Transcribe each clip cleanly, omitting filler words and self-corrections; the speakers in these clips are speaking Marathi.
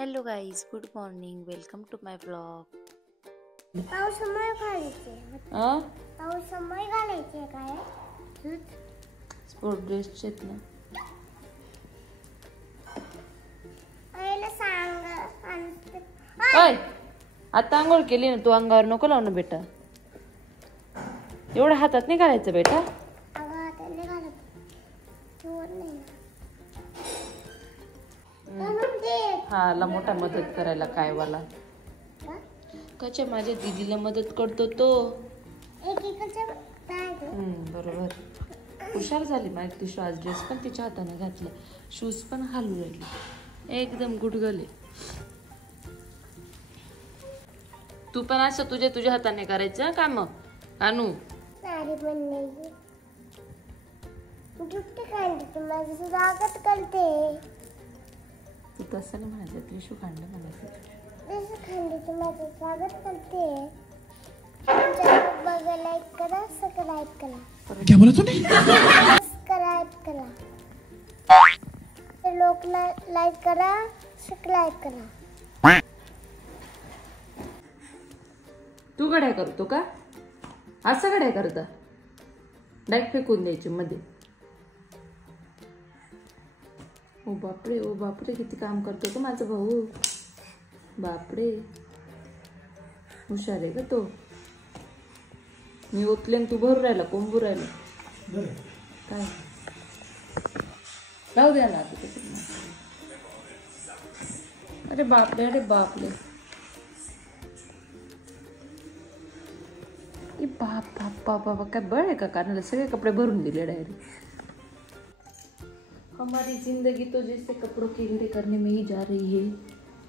Hello guys, good morning. Welcome to my blog. पावसामुळे घालायचे पावसामुळे घालायचे काय स्पोर्ट ड्रेसचे आहेत ना. आईला सांग ओय, आता आंघोळ केली ना तू, अंगावर नको लावणं बेटा. एवढं हातात नाही घालायचं बेटा. अगं हाताने घालत जोर नाही. हाला मोठा मदत करायला काय वाला कच्या माझ्या दीदीला मदत करतो तो. बरोबर, हुशार झाली माझी ती. श्वास ड्रेस पण तिच्या हाताने घातला, शूज पण घालू राहिली, एकदम गुडगले. तू पण असं तुझ्या हाताने करायचं का मग कानू? सारी पण नाही गिफ्ट काढली तू माझं स्वागत करते. तू तसं नाही म्हणायचं, त्रिशू खांड म्हणायचं. त्रिशू खांड तू माझं स्वागत करते. बघा, लाईक करा, सबस्क्राइब करा. क्या बोला तूने? सबस्क्राइब करा, लोक लाईक करा, सबस्क्राइब करा. तू गड्या करतो का? असं गड्या करता डायरेक्ट फेकून द्यायची मध्ये. ओ बापरे, किती काम करतो तो माझा भाऊ. बापरे, हुशार आहे का तो. मी ओतले तू भरू राहिला, कोंबू राहिला काय. राहू द्या ना आता. अरे बापरे बाप काय बळ आहे का कानाला. सगळे कपडे भरून दिले डायरेक्ट. हमारी जिंदगी तो जैसे कपड़ों के हीरे करने में ही जा रही है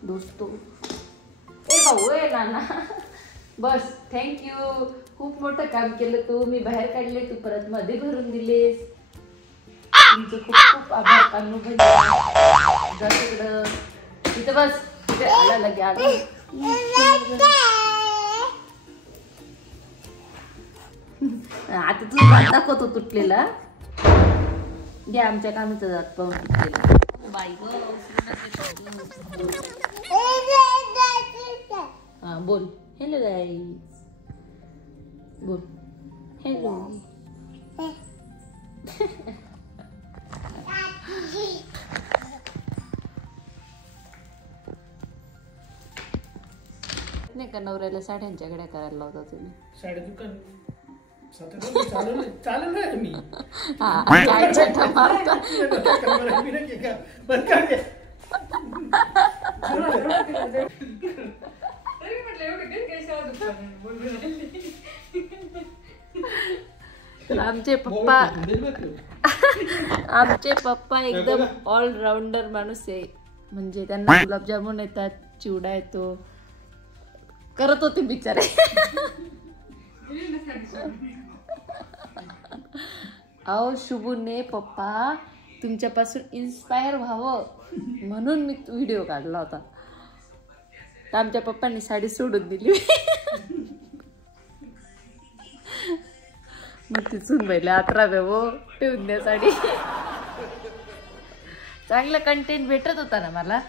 दोस्तों. ए भाऊ, ए नाना, बस थँक्यू. खूप मोठं काम केलं तू. मी बाहेर काढले, तू परत मध्ये भरून दिलेस. तुमचं खूप खूप आभार कानू भैया. जा तिकडं, तिथं बस, तिथे आला लगे आला. आता तू दात दाखवतो तुटलेला. घ्या आमच्या कामीचा दात पाहून तुटलेला. बाई हा बोल. हॅलो गाईज, बोल हॅलो. नाही का नवऱ्याला साड्यांच्या घड्या करायला लावता तुम्ही? साड्या दुकान चालू नाही मी. आमचे पप्पा एकदम ऑलराऊंडर माणूस आहे. म्हणजे त्यांना गुलाबजामुन येतात, चिवडा येतो. करत होते बिचारे. अहो शुभूने पप्पा तुमच्यापासून इन्स्पायर व्हावं म्हणून मी व्हिडिओ काढला होता. तर आमच्या पप्पांनी साडी सोडून दिली. मग ती सुनबाईला 11 हो ठेवून द्या साडी. चांगलं कंटेंट भेटत होता ना मला.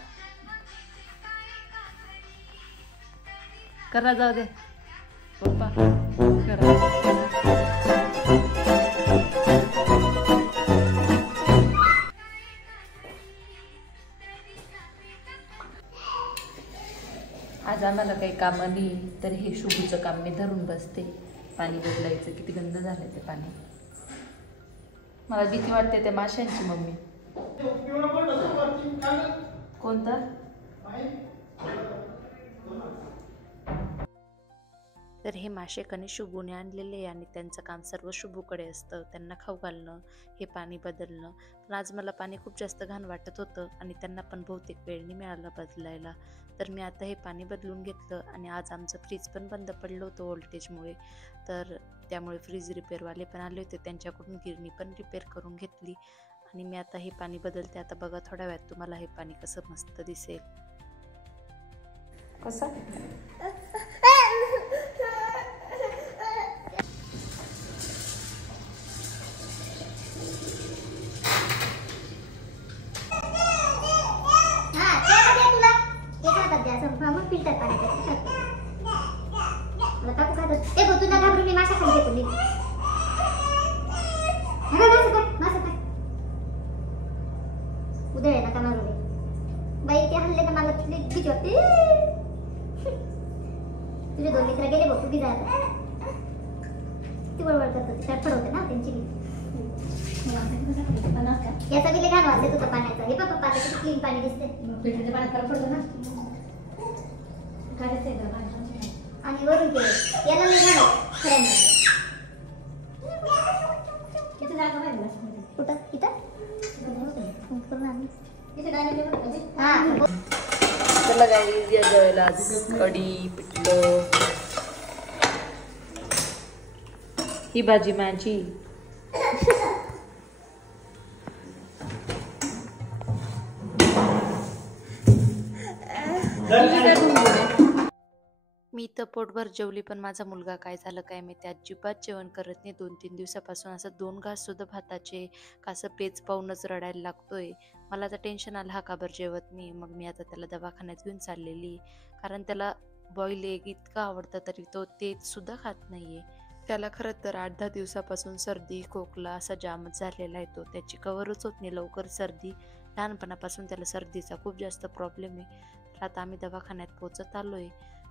करा, जाऊ दे पप्पा करा. आज आम्हाला काही कामं नाही, तर हे शुभूचं काम मी धरून बसते. पाणी बदलायचं, किती गंध झालंय ते पाणी. मला भीती वाटते त्या माशांची. मम्मी कोणता? तर हे मासे कणे शुभूने आणलेले आणि त्यांचं काम सर्व शुभूकडे असतं. त्यांना खाऊ घालणं, हे पाणी बदलणं. पण आज मला पाणी खूप जास्त घाण वाटत होतं आणि त्यांना पण बहुतेक वेळ नाही मिळाला बदलायला. तर मी आता हे पाणी बदलून घेतलं. आणि आज आमचं फ्रीज पण बंद पडलं होतं व्होल्टेजमुळे. तर त्यामुळे फ्रीज रिपेअरवाले पण आले होते, त्यांच्याकडून गिरणी पण रिपेअर करून घेतली. आणि मी आता हे पाणी बदलते. आता बघा थोड्या वेळात तुम्हाला हे पाणी कसं मस्त दिसेल. कसं बोलली उद्या नका मारू रे बाई ते हल्ले तर मला तिथली भीती वाटते तुझे 2 मित्र गेले बघ तू बी जा ती बरोबर करतो ती फडफड होते ना त्यांची याचा बिले घाण वाजले तुझं पाण्याचा हे पप्पा पाण्याचं क्लीन पाणी दिसते फिल्टरच्या पाण्यात फरक पडतो ना आणि वरून ते याला नाही घाण खरं किती जागा पाहिजे कुठं इथं हा चला गाईज या जेवायला कढी पिठलं ही भाजी माझी मी तर पोटभर जेवली पण माझा मुलगा काय झालं काय माहिती अजिबात जेवण करत नाही 2-3 दिवसापासून असं 2 घास सुद्धा भाताचे कसं पेच पाहूनच रडायला लागतोय मला तर टेन्शन आलं हा काबर जेवत नाही मग मी आता त्याला दवाखान्यात घेऊन चाललेली कारण त्याला बॉईल एग इतकं आवडतं तरी तो ते सुद्धा खात नाहीये त्याला खरं तर 8-10 दिवसापासून सर्दी खोकला असा जामच झालेला आहे तो त्याची कव्हरच होत नाही लवकर सर्दी लहानपणापासून त्याला सर्दीचा खूप जास्त प्रॉब्लेम आहे तर आता आम्ही दवाखान्यात पोहोचत आलोय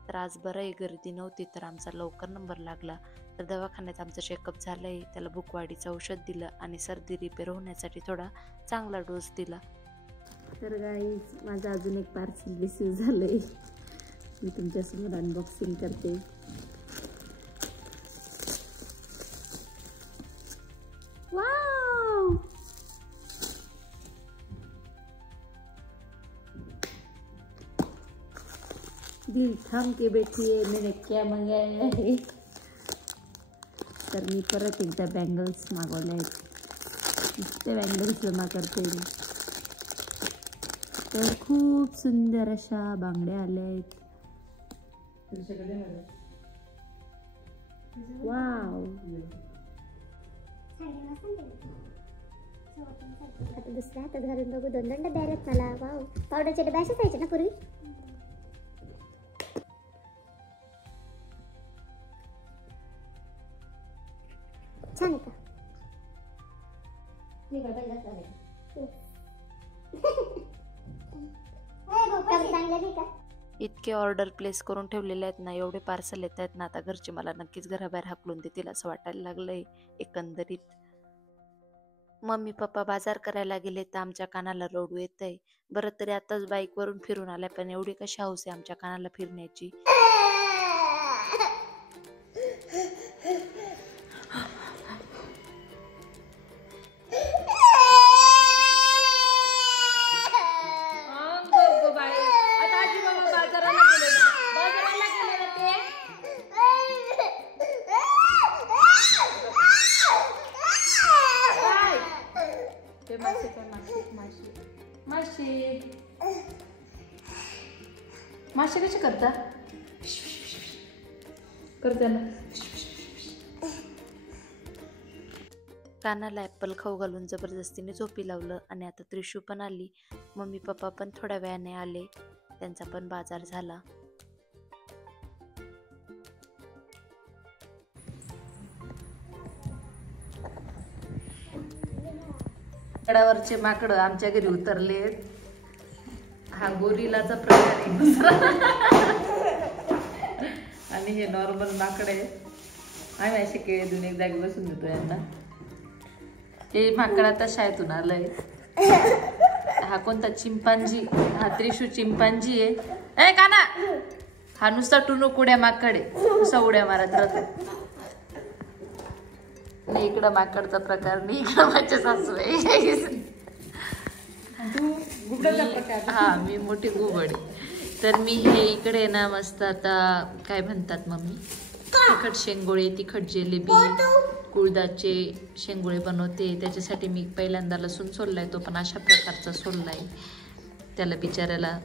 तर आज बरं आहे गर्दी नव्हती तर आमचा लवकर नंबर लागला तर दवाखान्यात आमचं चेकअप झालंय त्याला भूकवाढीचं औषध दिलं आणि सर्दी रिपेअर होण्यासाठी थोडा चांगला डोस दिला तर गाईज माझं अजून एक पार्सल रिसीव झालंय मी तुमच्यासमोर अनबॉक्सिंग करते वाव दिल थांब के बैठी है मैंने क्या मंगाया है तर मी परत एकदा बँगल्स मागवले आहेत नुसते बँगल्स जमा करते मी तर खूप सुंदर अशा बांगड्या आल्या आहेत वाव आता दुसऱ्या हातात घालून बघू 2 डबे द्यायला मला वाव पावडरचे डबे असेच यायचे ना पूर्वी छान का चांगले का इतके ऑर्डर प्लेस करून ठेवलेले आहेत ना एवढे पार्सल येत आहेत ना आता घरचे मला नक्कीच घराबाहेर हाकलून देतील असं वाटायला लागलंय एकंदरीत मम्मी पप्पा बाजार करायला गेले तर आमच्या कानाला रडू येतंय बरं तरी आताच बाईकवरून फिरून आल्या पण एवढी कशी हौस आहे आमच्या कानाला फिरण्याची मासे कसे करता करते ना कानाला ॲपल खाऊ घालून जबरदस्तीने झोपी लावलं आणि आता त्रिशू पण आली मम्मी पप्पा पण थोड्या वेळाने आले त्यांचा पण बाजार झाला गडावरचे माकड आमच्या घरी उतरले हा गोरिलाचा प्रकार आहे आणि हे नॉर्मल माकड आहे आम्ही असे केळे देऊन एक जागी बसून देतो यांना हे माकड आता शाळेतून आलंय हा कोणता चिंपांजी हा त्रिशू चिंपांजी आहे ए काना हा नुसता टुनुक उड्या माकड आहे नुसता उड्या मारत राहतो नाही इकडं माकडचा प्रकार नाही इकडं माझ्या सासू आहे हा मी मोठी गुबड तर मी हे इकडे ना मस्त आता काय म्हणतात मम्मी तिखट शेंगोळे तिखट जिलेबी कुळदाचे शेंगोळे बनवते त्याच्यासाठी मी पहिल्यांदा लसूण सोललाय तो पण अशा प्रकारचा सोललाय त्याला बिचारायला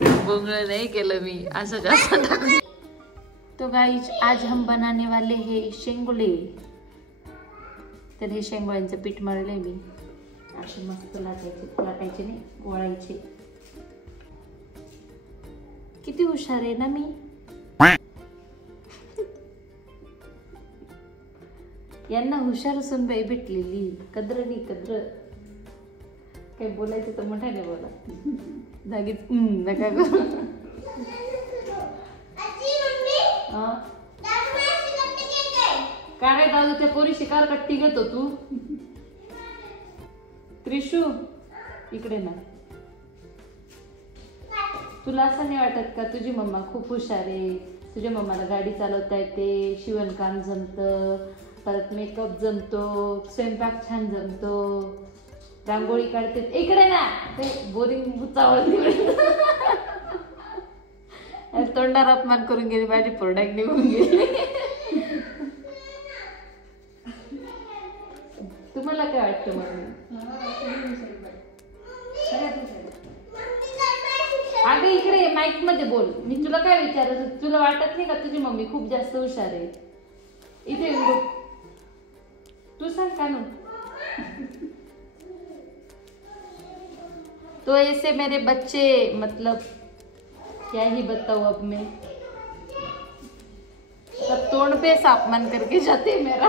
बोंगळ नाही केलं मी असं जास्त टाकून तो गाइस आज हम बनाने वाले हैं शेंगोळे तर हे शेंगोळ्यांचं पीठ मळलंय मी असे मस्त लाटायचे नाही गोळायचे किती हुशार आहे ना मी यांना हुशार सुनबाई भेटलेली. कद्रनी कद्र. काही बोलायचं तर मोठ्याने बोला. जागीत नका करू. काय रे दादू त्या पोरी शिकार कट्टी घेतो तू. त्रिशू इकडे ना. तुला असं नाही वाटत का तुझी मम्मा खूप हुशार आहे. तुझ्या मम्माला गाडी चालवता येते, शिवणकाम जमतं, परत मेकअप जमतो, स्वयंपाक छान जमतो, रांगोळी काढते. इकडे ना ते बोरिंग बुचावळ तोंडावर अपमान करून गेली माझी प्रोडक्ट निघून गेली. तुम्हाला काय वाटतं मम्मी? अगं इकडे माईक मध्ये बोल. मी तुला काय विचारत, तुला वाटत नाही का तुझी मम्मी खूप जास्त हुशार आहे? इथे तू सांग का ना. तो ऐसे मेरे बच्चे मतलब क्या ही बताऊं अब मैं. सब तोड़ पे अपमान करके जाते मेरा.